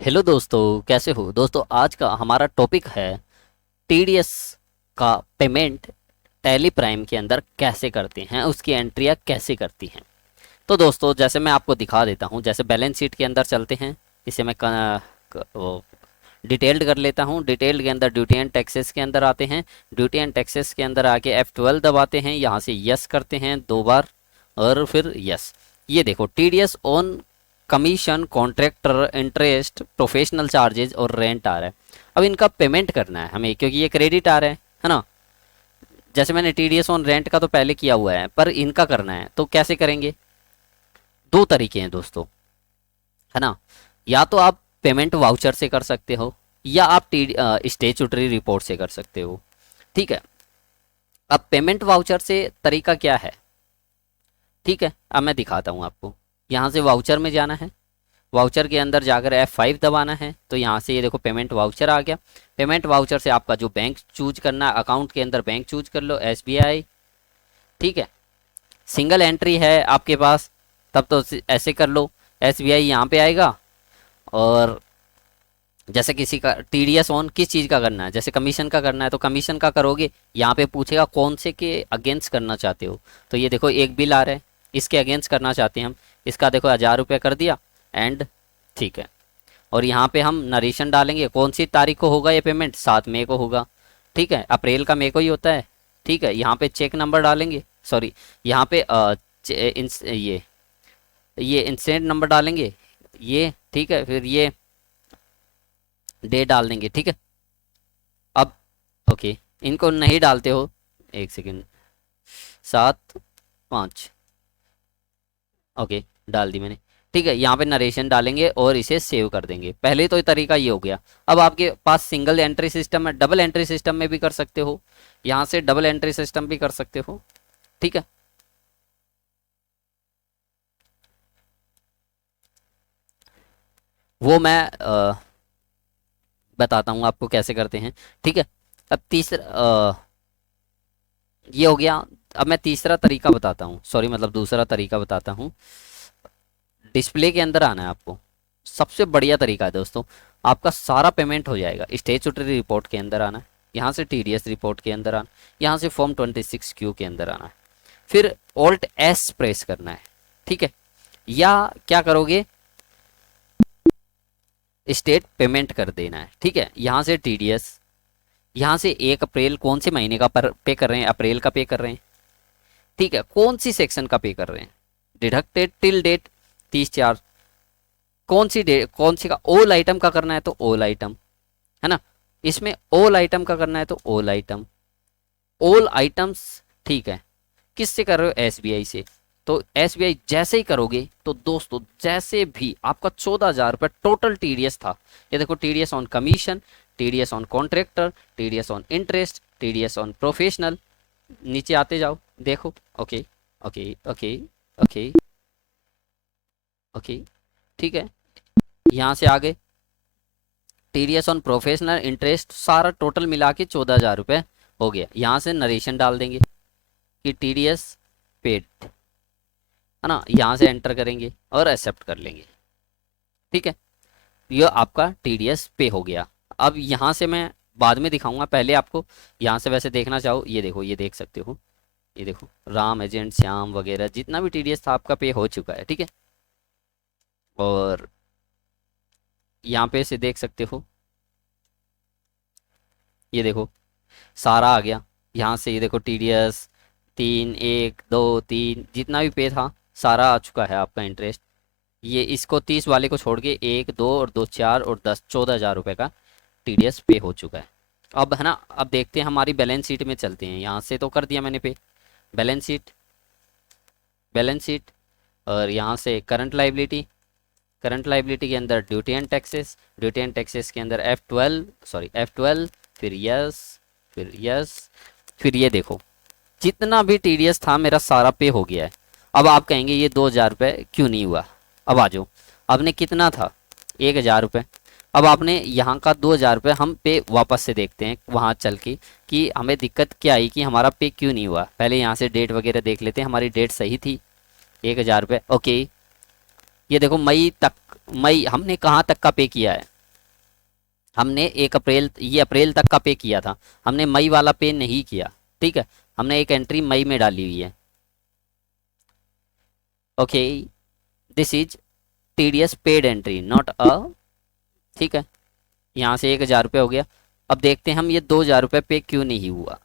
Hello दोस्तों, कैसे हो दोस्तों। आज का हमारा टॉपिक है टीडीएस का पेमेंट टैली प्राइम के अंदर कैसे करते हैं, उसकी एंट्रियाँ कैसे करती हैं। तो दोस्तों, जैसे मैं आपको दिखा देता हूं, जैसे बैलेंस शीट के अंदर चलते हैं। इसे मैं वो डिटेल्ड कर लेता हूं। डिटेल्ड के अंदर ड्यूटी एंड टैक्सेस के अंदर आते हैं। ड्यूटी एंड टैक्सेस के अंदर आके F12 दबाते हैं, यहाँ से यस करते हैं 2 बार और फिर यस। ये देखो, TDS on commission, contractor interest, professional charges और रेंट आ रहा है। अब इनका पेमेंट करना है हमें, क्योंकि ये क्रेडिट आ रहा है ना। जैसे मैंने टीडीएस ऑन रेंट का तो पहले किया हुआ है, पर इनका करना है तो कैसे करेंगे। दो तरीके हैं दोस्तों, है ना। या तो आप पेमेंट वाउचर से कर सकते हो, या आप स्टेचुटरी रिपोर्ट से कर सकते हो। ठीक है। अब पेमेंट वाउचर से तरीका क्या है, ठीक है, अब मैं दिखाता हूँ आपको। यहाँ से वाउचर में जाना है। वाउचर के अंदर जाकर F5 दबाना है, तो यहाँ से ये देखो पेमेंट वाउचर आ गया। पेमेंट वाउचर से आपका जो बैंक चूज करना है, अकाउंट के अंदर बैंक चूज कर लो, SBI। ठीक है। सिंगल एंट्री है आपके पास, तब तो ऐसे कर लो। SBI यहाँ पे आएगा। और जैसे किसी का टीडीएस ऑन किस चीज़ का करना है, जैसे कमीशन का करना है तो कमीशन का करोगे। यहाँ पे पूछेगा कौन से के अगेंस्ट करना चाहते हो। तो ये देखो एक बिल आ रहा है, इसके अगेंस्ट करना चाहते हैं हम। इसका देखो 1000 रुपये कर दिया एंड। ठीक है। और यहाँ पे हम नरेशन डालेंगे, कौन सी तारीख को होगा ये पेमेंट, 7 मई को होगा। ठीक है, अप्रैल का मई को ही होता है। ठीक है, यहाँ पे चेक नंबर डालेंगे, सॉरी, यहाँ पे ये इंसिडेंट नंबर डालेंगे ये। ठीक है, फिर ये डे डाल देंगे। ठीक है। अब ओके, इनको नहीं डालते हो, एक सेकेंड, 7/5, ओके, डाल दी मैंने। ठीक है, यहाँ पे नरेशन डालेंगे और इसे सेव कर देंगे। पहले तो ये तरीका ये हो गया। अब आपके पास सिंगल एंट्री सिस्टम है, डबल एंट्री सिस्टम में भी कर सकते हो। यहाँ से डबल एंट्री सिस्टम भी कर सकते हो। ठीक है। वो मैं बताता हूँ आपको कैसे करते हैं। ठीक है। अब तीसरा ये हो गया। अब मैं तीसरा तरीका बताता हूँ, सॉरी, मतलब दूसरा तरीका बताता हूँ। डिस्प्ले के अंदर आना है आपको। सबसे बढ़िया तरीका है दोस्तों, आपका सारा पेमेंट हो जाएगा। स्टेचुटरी रिपोर्ट के अंदर आना है, यहाँ से टीडीएस रिपोर्ट के अंदर आना, यहाँ से फॉर्म 26Q के अंदर आना है, फिर Alt+S प्रेस करना है। ठीक है। या क्या करोगे, स्टेट पेमेंट कर देना है। ठीक है, यहाँ से टीडीएस, यहाँ से 1 अप्रैल, कौन से महीने का पर पे कर रहे हैं, अप्रैल का पे कर रहे हैं। ठीक है, कौन सी सेक्शन का पे कर रहे हैं, डिडक्टेड टिल डेट 30/4, कौन सी डेट, कौन सी का ऑल आइटम का करना है तो ऑल आइटम, है ना। इसमें ऑल आइटम का करना है तो ऑल आइटम, ऑल आइटम्स। ठीक है। किससे कर रहे हो, एसबीआई से। तो एसबीआई जैसे ही करोगे तो दोस्तों, जैसे भी आपका 14,000 रुपये टोटल टीडीएस था। ये देखो, TDS on commission, TDS on contractor, TDS on interest, TDS on professional, नीचे आते जाओ, देखो। Okay, okay, okay, okay, okay. ठीक है, यहाँ से आगे टीडीएस ऑन प्रोफेशनल इंटरेस्ट, सारा टोटल मिला के 14,000 रुपये हो गया। यहाँ से नरेशन डाल देंगे कि टीडीएस पेड, है ना। यहाँ से एंटर करेंगे और एक्सेप्ट कर लेंगे। ठीक है, ये आपका टीडीएस पे हो गया। अब यहाँ से मैं बाद में दिखाऊंगा, पहले आपको यहाँ से वैसे देखना चाहो, ये देखो, ये देख सकते हो। ये देखो, राम एजेंट, श्याम वगैरह जितना भी टीडीएस था आपका पे हो चुका है। ठीक है। और यहाँ पे से देख सकते हो, ये देखो सारा आ गया। यहाँ से ये देखो टीडीएस 3, 1, 2, 3 जितना भी पे था सारा आ चुका है आपका इंटरेस्ट। ये इसको 30 वाले को छोड़ के 1, 2 और 2, 4 और 10, 14,000 रुपये का टीडीएस पे हो चुका है। अब है ना, अब देखते हैं हमारी बैलेंस शीट में चलते हैं। यहाँ से तो कर दिया मैंने पे, बैलेंस शीट, बैलेंस शीट, और यहाँ से करंट लाइबिलिटी, करंट लाइबिलिटी के अंदर duty and taxes, duty and taxes के अंदर F12, सॉरी F12, फिर यस, फिर यस, फिर ये देखो जितना भी टीडीएस था मेरा सारा पे हो गया है। अब आप कहेंगे ये 2,000 रुपये क्यों नहीं हुआ। अब आ जाओ, आपने कितना था, 1,000 रुपये। अब आपने यहाँ का 2,000 रुपये हम पे वापस से देखते हैं वहाँ चल के कि हमें दिक्कत क्या आई, कि हमारा पे क्यों नहीं हुआ। पहले यहाँ से डेट वगैरह देख लेते हैं, हमारी डेट सही थी, 1,000 रुपये, ओके। ये देखो मई तक, मई हमने कहाँ तक का पे किया है, हमने 1 अप्रैल, ये अप्रैल तक का पे किया था, हमने मई वाला पे नहीं किया। ठीक है, हमने एक एंट्री मई में डाली हुई है। Okay, this is TDS paid entry not a, ठीक है। यहाँ से 1,000 रुपये हो गया। अब देखते हैं हम ये 2,000 रुपये पे क्यों नहीं हुआ।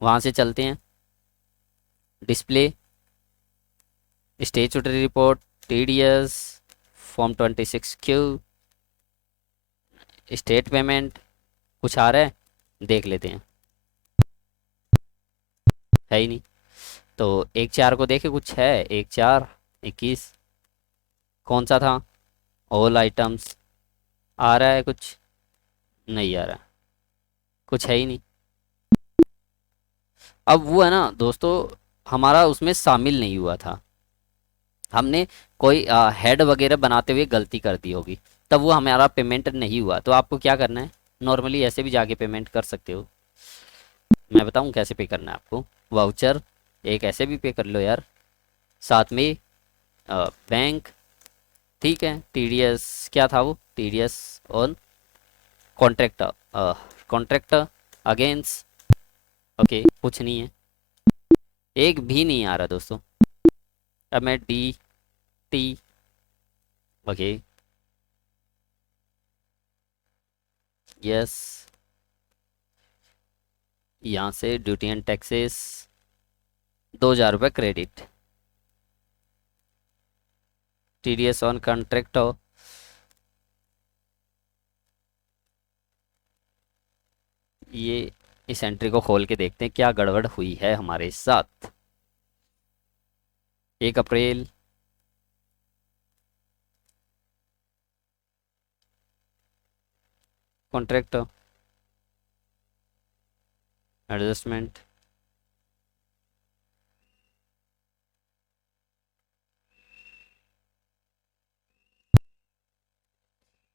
वहां से चलते हैं, display, statutory report, TDS, form 26Q, state payment, कुछ आ रहा है, देख लेते हैं। है ही नहीं। तो 1/4 को देखे, कुछ है? 1/4 21, कौन सा था? ऑल आइटम्स, आ रहा है कुछ? नहीं आ रहा, कुछ है ही नहीं। अब वो है ना दोस्तों, हमारा उसमें शामिल नहीं हुआ था, हमने कोई हेड वगैरह बनाते हुए गलती कर दी होगी, तब वो हमारा पेमेंट नहीं हुआ। तो आपको क्या करना है, नॉर्मली ऐसे भी जाके पेमेंट कर सकते हो। मैं बताऊं कैसे पे करना है आपको। वाउचर एक ऐसे भी पे कर लो यार, साथ में बैंक, ठीक है। टीडीएस क्या था वो, TDS on contract, contract against, okay, कुछ नहीं है, एक भी नहीं आ रहा दोस्तों। अब मैं डी टी, ओके, यस, यहाँ से ड्यूटी एंड टैक्सेस, 2,000 रुपये क्रेडिट, टीडीएस ऑन कॉन्ट्रैक्ट हो। ये इस एंट्री को खोल के देखते हैं क्या गड़बड़ हुई है हमारे साथ। 1 April, contract adjustment,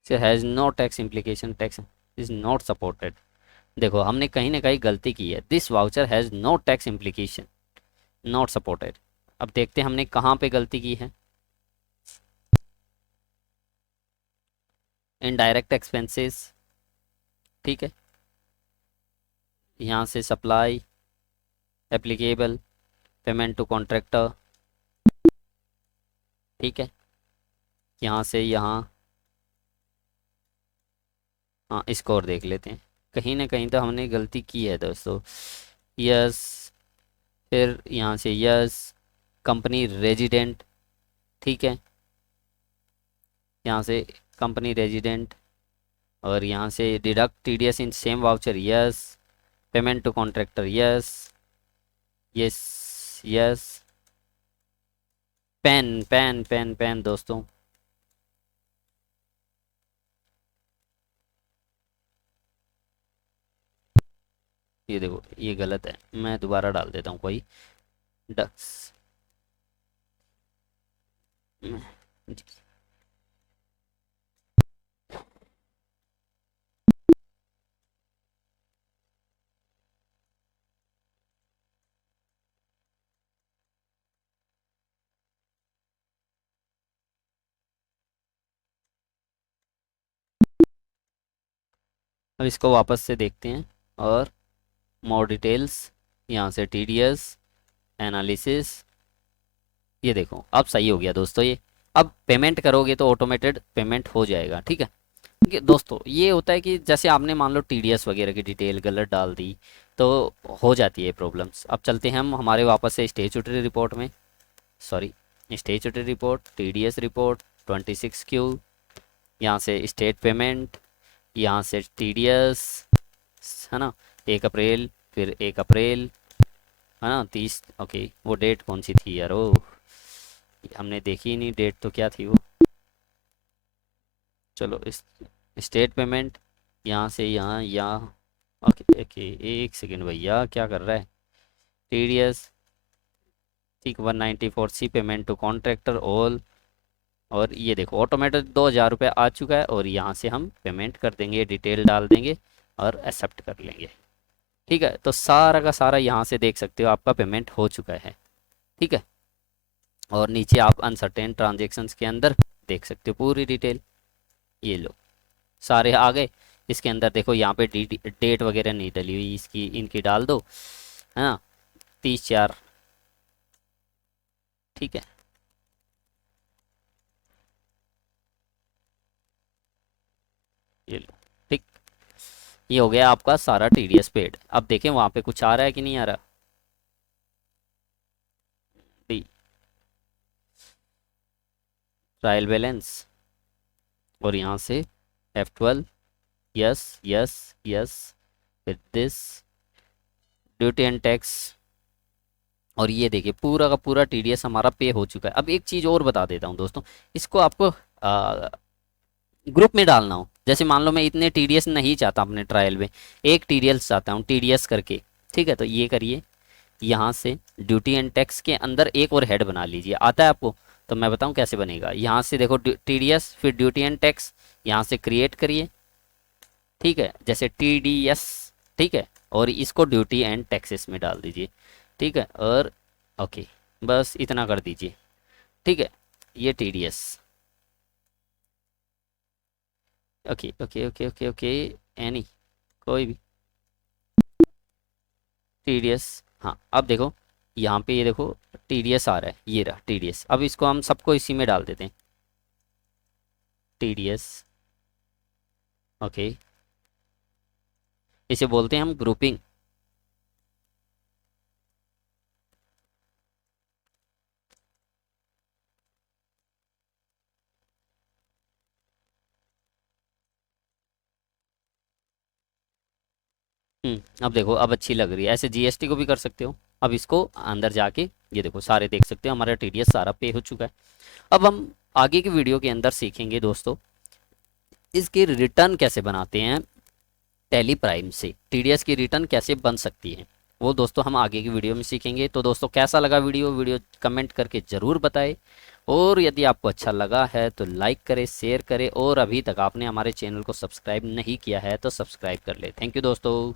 has no tax implication, tax is not supported. देखो हमने कहीं ना कहीं गलती की है, this voucher has no tax implication, not supported. अब देखते हैं हमने कहाँ पे गलती की है। इनडायरेक्ट एक्सपेंसेस, ठीक है, यहाँ से supply applicable, payment to contractor, ठीक है, यहाँ से यहाँ, हाँ स्कोर देख लेते हैं, कहीं ना कहीं तो हमने गलती की है दोस्तों। यस, फिर यहाँ से यस, कंपनी रेजिडेंट, ठीक है, यहाँ से कंपनी रेजिडेंट, और यहाँ से deduct TDS in same voucher, yes, payment to contractor, yes, yes, yes, pen pen pen pen दोस्तों, ये देखो ये गलत है, मैं दोबारा डाल देता हूँ कोई डक्स। अब इसको वापस से देखते हैं, और मोर डिटेल्स, यहाँ से टीडीएस एनालिसिस, ये देखो अब सही हो गया दोस्तों ये। अब पेमेंट करोगे तो ऑटोमेटेड पेमेंट हो जाएगा, ठीक है। दोस्तों ये होता है कि जैसे आपने मान लो टीडीएस वगैरह की डिटेल गलत डाल दी, तो हो जाती है प्रॉब्लम्स। अब चलते हैं हम हमारे वापस से स्टेचुटरी रिपोर्ट में, sorry, statutory report, TDS report 26Q, यहाँ से स्टेट पेमेंट, यहाँ से टीडीएस, है ना, 1 अप्रैल, फिर 1 अप्रैल, है ना, 30, ओके। वो डेट कौन सी थी यार, ओ हमने देखी ही नहीं डेट, तो क्या थी वो। चलो इस स्टेट पेमेंट, यहाँ से यहाँ यहाँ, ओके ओके, एक सेकेंड भैया क्या कर रहा है। टीडीएस, ठीक, 194C payment to contractor all, और ये देखो ऑटोमेटिक 2,000 रुपये आ चुका है, और यहाँ से हम पेमेंट कर देंगे, डिटेल डाल देंगे और एक्सेप्ट कर लेंगे। ठीक है, तो सारा का सारा यहाँ से देख सकते हो आपका पेमेंट हो चुका है, ठीक है। और नीचे आप अनसर्टेन ट्रांजेक्शन्स के अंदर देख सकते हो पूरी डिटेल, ये लो सारे आ गए। इसके अंदर देखो यहाँ पे डेट वगैरह नहीं डली हुई इसकी, इनकी डाल दो, है ना, 30/4, ठीक है। ये लो, ठीक, ये हो गया आपका सारा TDS पेड। अब देखें वहां पे कुछ आ रहा है कि नहीं आ रहा। ट्रायल बैलेंस, और यहाँ से F12, yes yes yes, with this duty and tax, और ये देखिए पूरा का पूरा TDS हमारा पे हो चुका है। अब एक चीज़ और बता देता हूँ दोस्तों, इसको आपको ग्रुप में डालना हो, जैसे मान लो मैं इतने TDS नहीं चाहता अपने ट्रायल में, एक TDS चाहता हूँ TDS करके, ठीक है, तो ये करिए, यहाँ से ड्यूटी एंड टैक्स के अंदर एक और हेड बना लीजिए। आता है आपको? तो मैं बताऊँ कैसे बनेगा। यहाँ से देखो TDS, फिर ड्यूटी एंड टैक्स, यहाँ से क्रिएट करिए, ठीक है, जैसे TDS, ठीक है, और इसको ड्यूटी एंड टैक्सेस में डाल दीजिए, ठीक है, और ओके, बस इतना कर दीजिए, ठीक है, ये TDS, okay okay okay okay okay, any कोई भी TDS, हाँ अब देखो यहाँ पे, ये देखो TDS आ रहा है, ये रहा TDS। अब इसको हम सबको इसी में डाल देते हैं, TDS, ओके, इसे बोलते हैं हम ग्रुपिंग। अब देखो अब अच्छी लग रही है, ऐसे GST को भी कर सकते हो। अब इसको अंदर जाके ये देखो सारे देख सकते हो, हमारा TDS सारा पे हो चुका है। अब हम आगे की वीडियो के अंदर सीखेंगे दोस्तों, इसकी रिटर्न कैसे बनाते हैं, टैली प्राइम से TDS की रिटर्न कैसे बन सकती है, वो दोस्तों हम आगे की वीडियो में सीखेंगे। तो दोस्तों कैसा लगा वीडियो कमेंट करके ज़रूर बताएं, और यदि आपको अच्छा लगा है तो लाइक करें, शेयर करें, और अभी तक आपने हमारे चैनल को सब्सक्राइब नहीं किया है तो सब्सक्राइब कर ले। थैंक यू दोस्तों।